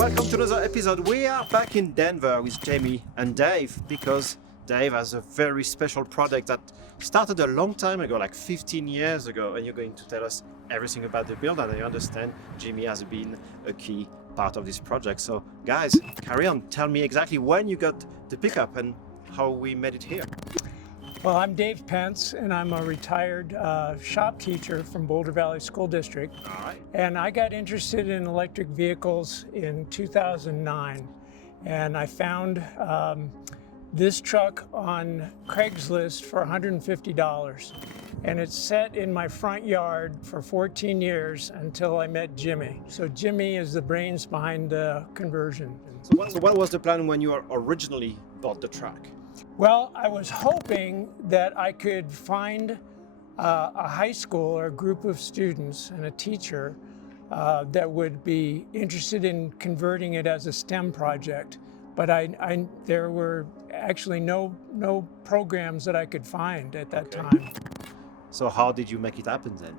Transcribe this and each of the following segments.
welcome to another episode. We are back in Denver with Jamie and Dave because Dave has a very special project that started a long time ago, like 15 years ago, and you're going to tell us everything about the build. And I understand Jimmy has been a key part of this project. So guys, carry on. Tell me exactly when you got the pickup and how we made it here. Well, I'm Dave Pence, and I'm a retired shop teacher from Boulder Valley School District. All right. And I got interested in electric vehicles in 2009. And I found this truck on Craigslist for $150. And it's set in my front yard for 14 years until I met Jimmy. So Jimmy is the brains behind the conversion. So what was the plan when you originally bought the truck? Well, I was hoping that I could find a high school or a group of students and a teacher that would be interested in converting it as a STEM project. But there were actually no programs that I could find at that time. So how did you make it happen then?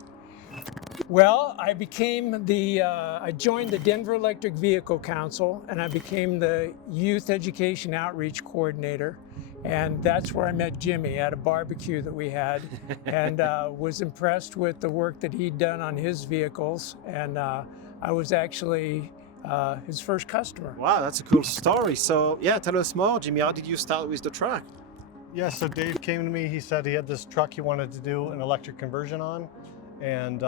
Well, I joined the Denver Electric Vehicle Council, and I became the Youth Education Outreach Coordinator. And that's where I met Jimmy at a barbecue that we had, and was impressed with the work that he'd done on his vehicles. And I was actually his first customer. Wow, that's a cool story. So yeah, tell us more, Jimmy. How did you start with the truck? Yeah, so Dave came to me. He said he had this truck he wanted to do an electric conversion on. And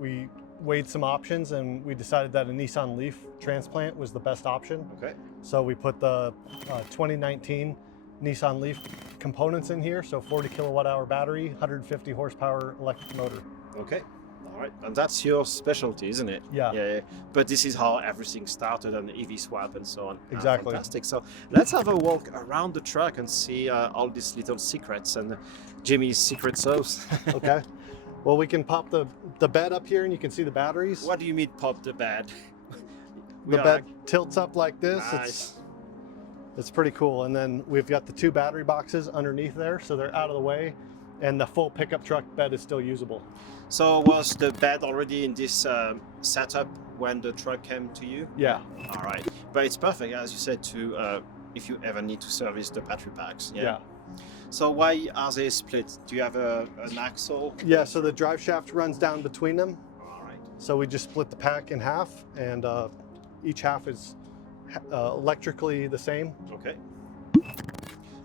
we weighed some options, and we decided that a Nissan Leaf transplant was the best option. Okay. So we put the 2019 Nissan Leaf components in here. So 40 kilowatt hour battery, 150 horsepower electric motor. Okay. All right. And that's your specialty, isn't it? Yeah. Yeah. But this is how everything started on the EV swap and so on. Exactly. Fantastic. So let's have a walk around the truck and see all these little secrets and Jimmy's secret sauce. Okay. Well, we can pop the bed up here and you can see the batteries. What do you mean pop the bed? The bed tilts up like this. Nice. It's pretty cool. And then we've got the two battery boxes underneath there, so they're out of the way, and the full pickup truck bed is still usable. So was the bed already in this setup when the truck came to you? Yeah. All right. But it's perfect, as you said, to if you ever need to service the battery packs. Yeah. So why are they split? Do you have an axle? Yeah, so the drive shaft runs down between them. All right. So we just split the pack in half, and each half is electrically the same. Okay.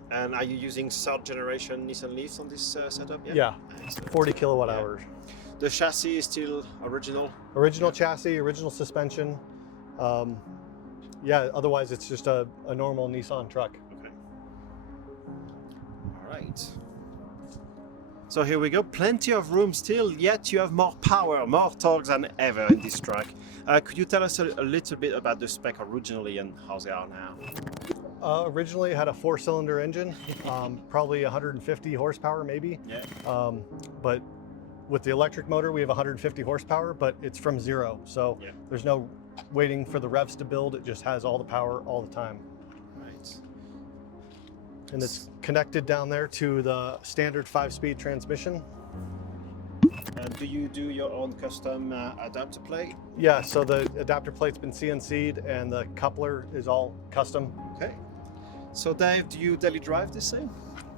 And are you using third generation Nissan Leafs on this setup? Yeah. Excellent. 40 kilowatt hours. The chassis is still original? Original chassis, original suspension. Yeah, otherwise it's just a normal Nissan truck. Right. So here we go, plenty of room still, yet you have more power, more torque than ever in this truck. Could you tell us a little bit about the spec originally and how they are now? Originally it had a 4-cylinder engine, probably 150 horsepower maybe. Yeah. But with the electric motor we have 150 horsepower, but it's from zero. So there's no waiting for the revs to build, it just has all the power all the time. And it's connected down there to the standard 5-speed transmission. Do you do your own custom adapter plate? Yeah, so the adapter plate's been CNC'd and the coupler is all custom. Okay. So Dave, do you daily drive this thing?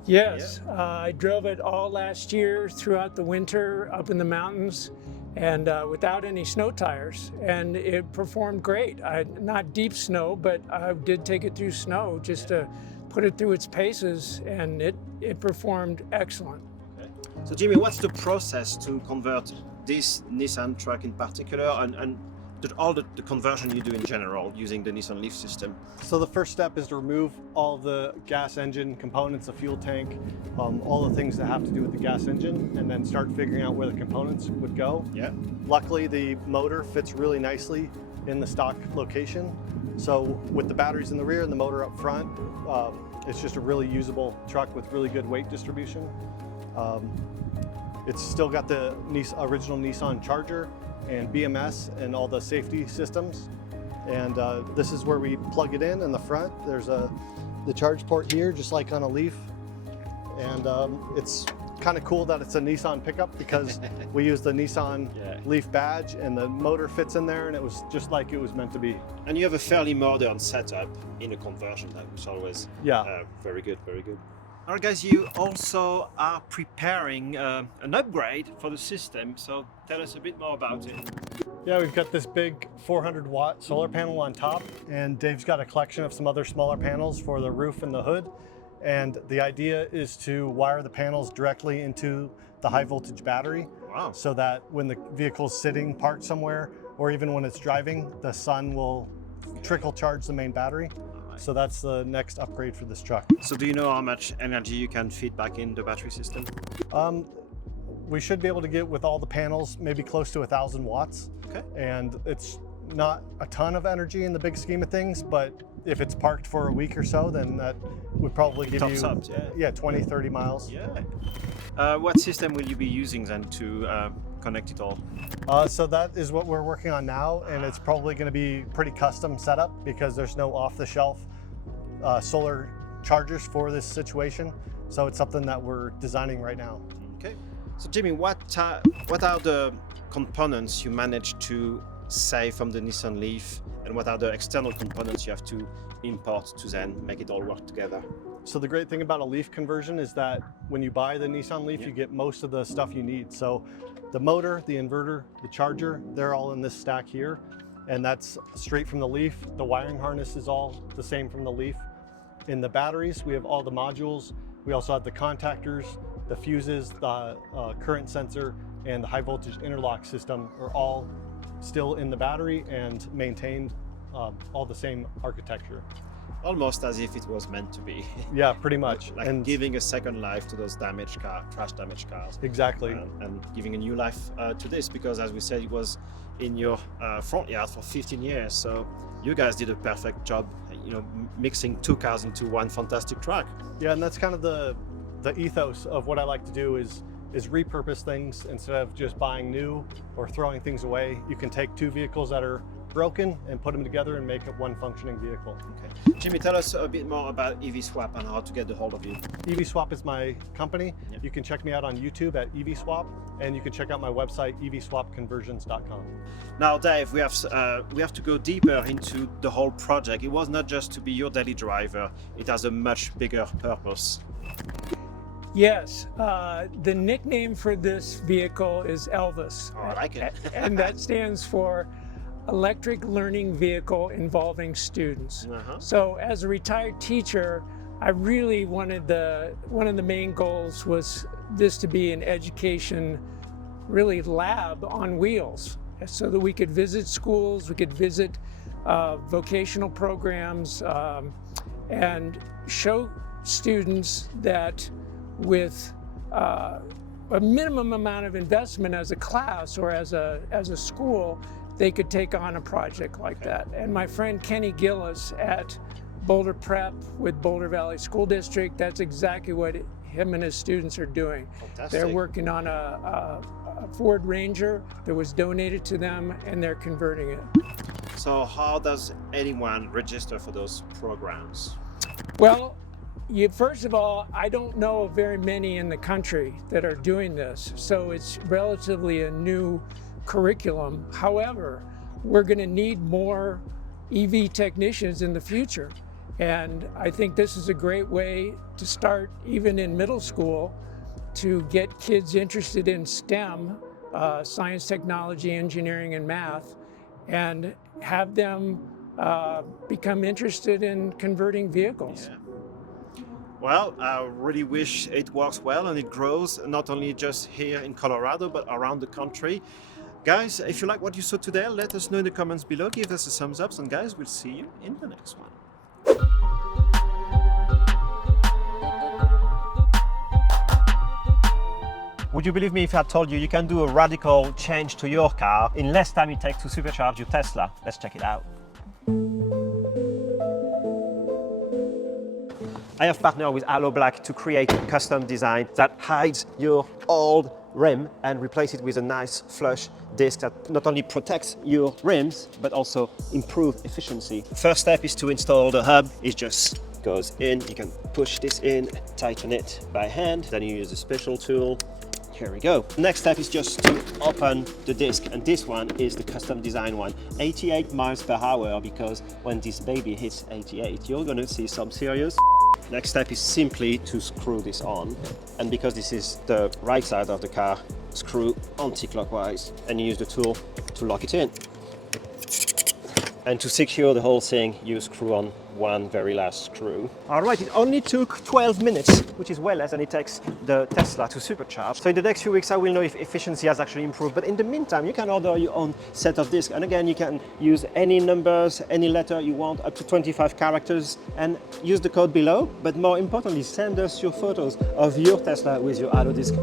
Yes, I drove it all last year throughout the winter up in the mountains, and without any snow tires, and it performed great. Not deep snow, but I did take it through snow just to put it through its paces, and it performed excellent. Okay. So Jimmy, what's the process to convert this Nissan truck in particular and all the conversion you do in general using the Nissan Leaf system? So the first step is to remove all the gas engine components, the fuel tank, all the things that have to do with the gas engine, and then start figuring out where the components would go. Yeah. Luckily, the motor fits really nicely in the stock location. So with the batteries in the rear and the motor up front, it's just a really usable truck with really good weight distribution. It's still got the original Nissan charger and BMS and all the safety systems. And this is where we plug it in the front. There's the charge port here, just like on a Leaf. And it's kind of cool that it's a Nissan pickup because we use the Nissan Leaf badge and the motor fits in there, and it was just like it was meant to be. And you have a fairly modern setup in a conversion, which is always very good, very good. All right, guys, you also are preparing an upgrade for the system, so tell us a bit more about it. Yeah, we've got this big 400-watt solar panel on top, and Dave's got a collection of some other smaller panels for the roof and the hood. And the idea is to wire the panels directly into the high voltage battery. Wow. So that when the vehicle's sitting parked somewhere, or even when it's driving, the sun will trickle charge the main battery. So that's the next upgrade for this truck. So do you know how much energy you can feed back in the battery system? We should be able to get, with all the panels, maybe close to 1,000 watts. Okay. And it's not a ton of energy in the big scheme of things, but if it's parked for a week or so, then that would probably give Tops you up, 20, 30 miles. Yeah. What system will you be using then to connect it all? So that is what we're working on now, and it's probably going to be pretty custom setup because there's no off-the-shelf solar chargers for this situation. So it's something that we're designing right now. Okay. So Jimmy, what are the components you managed to save from the Nissan Leaf, and what are the external components you have to import to then make it all work together? So the great thing about a Leaf conversion is that when you buy the Nissan Leaf, you get most of the stuff you need. So the motor, the inverter, the charger, they're all in this stack here, and that's straight from the Leaf. The wiring harness is all the same from the Leaf. In the batteries, we have all the modules. We also have the contactors, the fuses, the current sensor, and the high voltage interlock system are all still in the battery and maintained all the same architecture. Almost as if it was meant to be. Yeah, pretty much. Like and giving a second life to those crash damaged cars. Exactly. And giving a new life to this, because as we said, it was in your front yard for 15 years. So you guys did a perfect job, mixing two cars into one fantastic truck. Yeah, and that's kind of the ethos of what I like to do is repurpose things instead of just buying new or throwing things away. You can take two vehicles that are broken and put them together and make it one functioning vehicle. Okay. Jimmy, tell us a bit more about EV Swap and how to get a hold of you. EV Swap is my company. Yep. You can check me out on YouTube at EV Swap, and you can check out my website, evswapconversions.com. Now, Dave, we have to go deeper into the whole project. It was not just to be your daily driver. It has a much bigger purpose. Yes, the nickname for this vehicle is ELVIS. Oh, I like it. And that stands for Electric Learning Vehicle Involving Students. So as a retired teacher, I really wanted one of the main goals was this to be an education lab on wheels, so that we could visit schools, we could visit vocational programs, and show students that with a minimum amount of investment as a class or as a school, they could take on a project like that. And my friend Kenny Gillis at Boulder Prep with Boulder Valley School District, that's exactly what him and his students are doing. Fantastic. They're working on a Ford Ranger that was donated to them, and they're converting it. So how does anyone register for those programs? Well, first of all, I don't know of very many in the country that are doing this, so it's relatively a new curriculum. However, we're going to need more EV technicians in the future, and I think this is a great way to start, even in middle school, to get kids interested in STEM, science, technology, engineering, and math, and have them become interested in converting vehicles. Yeah. Well, I really wish it works well and it grows, not only just here in Colorado, but around the country. Guys, if you like what you saw today, let us know in the comments below. Give us a thumbs up, and guys, we'll see you in the next one. Would you believe me if I told you you can do a radical change to your car in less time it takes to supercharge your Tesla? Let's check it out. I have partnered with Halo Black to create a custom design that hides your old rim and replace it with a nice flush disc that not only protects your rims but also improves efficiency. First step is to install the hub. It's just goes in. You can push this in, tighten it by hand. Then you use a special tool. Here we go. Next step is just to open the disc, and this one is the custom design one. 88 miles per hour, because when this baby hits 88, you're gonna see some serious. Next step is simply to screw this on. And because this is the right side of the car, screw anti-clockwise, and you use the tool to lock it in. And to secure the whole thing, you screw on one very last screw. All right, it only took 12 minutes, which is way less than it takes the Tesla to supercharge. So in the next few weeks, I will know if efficiency has actually improved. But in the meantime, you can order your own set of discs. And again, you can use any numbers, any letter you want, up to 25 characters, and use the code below. But more importantly, send us your photos of your Tesla with your auto disc.